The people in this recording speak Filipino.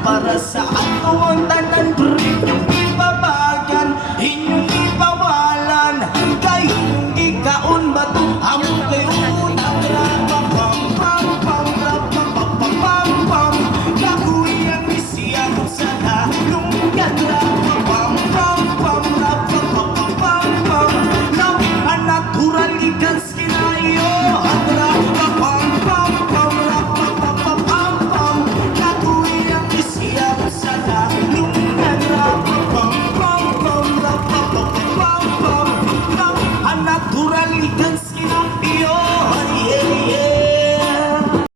para sa aton tanan inyong ibabagan, inyong ibawalan, kayo inyong ikaon bato among kayon ang rapapam-pam-pam-rapapapam-pam kahuyan isiya mo sa halungan rapapam-pam-pam-rapapapam-pam ang natural ikan skinayo ang rapapam-pam-rapapapam-pam kahuyan isiya mo sa halungan rapapam-pam-rapapapam-pam ang natural ikan skinayo